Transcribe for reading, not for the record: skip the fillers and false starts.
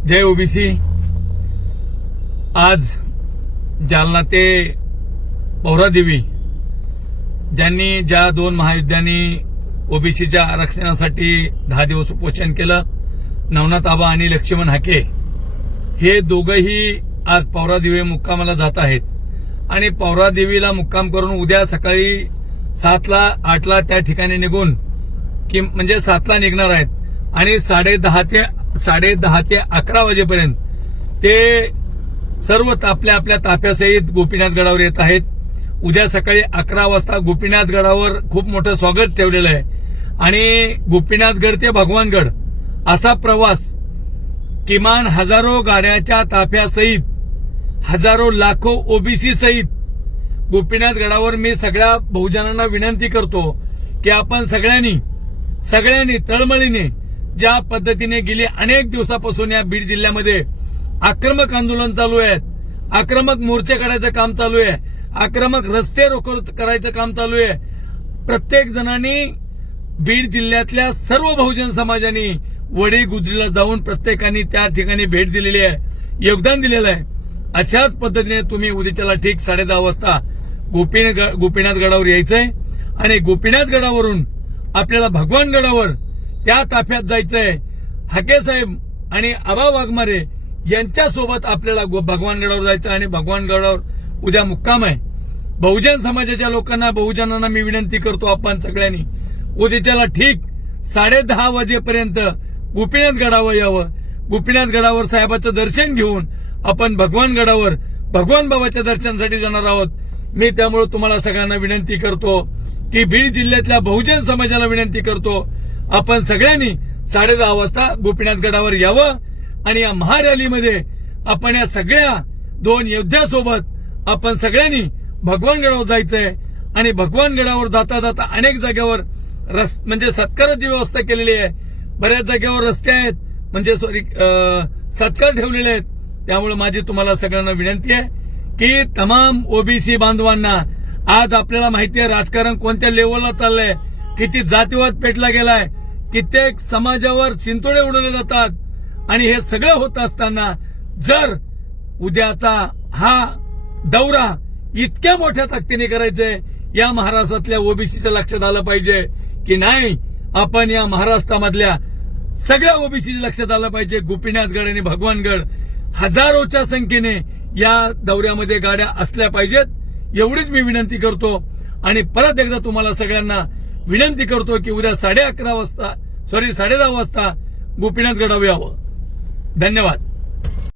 जय OBC. आज जालना ते पौरादेवी ज्यांनी ज्या दोन महायुद्धांनी ओबीसीच्या आरक्षणासाठी 10 दिवस उपोषण केलं, नवनाथ आबा आणि लक्ष्मण हाके, हे दोघंही आज पौरादेवी मुक्कामाला जात आहेत आणि पौरादेवीला मुक्काम करून उद्या सकाळी 7ला 8ला त्या ठिकाणी निघून म्हणजे 7ला निघणार आहेत आणि 10:30 ते 11 वाजेपर्यंत ते सर्व आपल्या ताफ्यासहित गोपीनाथ गडावर येत आहेत। उद्या सकाळी 11 वाजता गोपीनाथ गडावर खूप मोठं स्वागत ठेवलेलं आहे आणि गोपीनाथगड ते भगवानगड असा प्रवास किमान हजारो गाड्याच्या ताफ्यासहित, हजारो लाखो ओबीसी सहित गोपीनाथ गडावर मी सगळ्या बहुजनांना विनंती करतो की आपण सगळ्यांनी तळमळीने ज्या पद्धतीने गेली अनेक दिवसापासून या बीड जिल्ह्यामध्ये आक्रमक आंदोलन चालू आहे, आक्रमक मोर्चे काढायचं काम चालू आहे, आक्रमक रस्ते रोको करायचं काम चालू आहे, प्रत्येक जणांनी बीड जिल्ह्यातल्या सर्व बहुजन समाजांनी वडी गुजरीला जाऊन प्रत्येकाने त्या ठिकाणी भेट दिलेली आहे, योगदान दिलेलं आहे। अशाच पद्धतीने तुम्ही उद्याच्याला ठीक 10:30 वाजता गोपीनाथ गडावर यायचंय आणि गोपीनाथ गडावरून आपल्याला भगवान गडावर त्या ताफ्यात जायचंय। हाके साहेब आणि आबा वाघमारे यांच्यासोबत आपल्याला भगवान गडावर जायचं आणि भगवान गडावर उद्या मुक्काम आहे। बहुजन समाजाच्या लोकांना, बहुजनांना मी विनंती करतो, आपण सगळ्यांनी उद्याच्याला ठीक 10:30 वाजेपर्यंत गोपीनाथ गडावर यावं। गोपीनाथ गडावर साहेबाचं दर्शन घेऊन आपण भगवान गडावर भगवान बाबाच्या दर्शनासाठी जाणार आहोत। मी त्यामुळे तुम्हाला सगळ्यांना विनंती करतो की बीड जिल्ह्यातल्या बहुजन समाजाला विनंती करतो, आपण सगळ्यांनी 10:30 वाजता गोपीनाथ गडावर यावं आणि या महारॅलीमध्ये आपण या सगळ्या दोन योद्ध्यासोबत आपण सगळ्यांनी भगवान गडावर जायचंय आणि भगवान गडावर जाता जाता अनेक जागेवर म्हणजे सत्काराची व्यवस्था केलेली आहे, बऱ्याच जागेवर रस्ते आहेत म्हणजे सत्कार ठेवलेले आहेत। त्यामुळे माझी तुम्हाला सगळ्यांना विनंती आहे की तमाम ओबीसी बांधवांना, आज आपल्याला माहिती आहे राजकारण कोणत्या लेवलला चाललंय, किती जातीवाद पेटला गेलाय, कित्येक समाजावर चिंतोडे उडवले जातात आणि हे सगळं होत असताना जर उद्याचा हा दौरा इतक्या मोठ्या ताकदीने करायचंय, या महाराष्ट्रातल्या ओबीसीच्या लक्षात आलं पाहिजे की नाही, आपण या महाराष्ट्रामधल्या सगळ्या ओबीसीच्या लक्षात आलं पाहिजे। गोपीनाथगड आणि भगवानगड हजारोच्या संख्येने या दौऱ्यामध्ये गाड्या असल्या पाहिजेत, एवढीच मी विनंती करतो आणि परत एकदा तुम्हाला सगळ्यांना विनंती करतो की उद्या 10:10 वाजता गोपीनाथ गडावर यावं। धन्यवाद।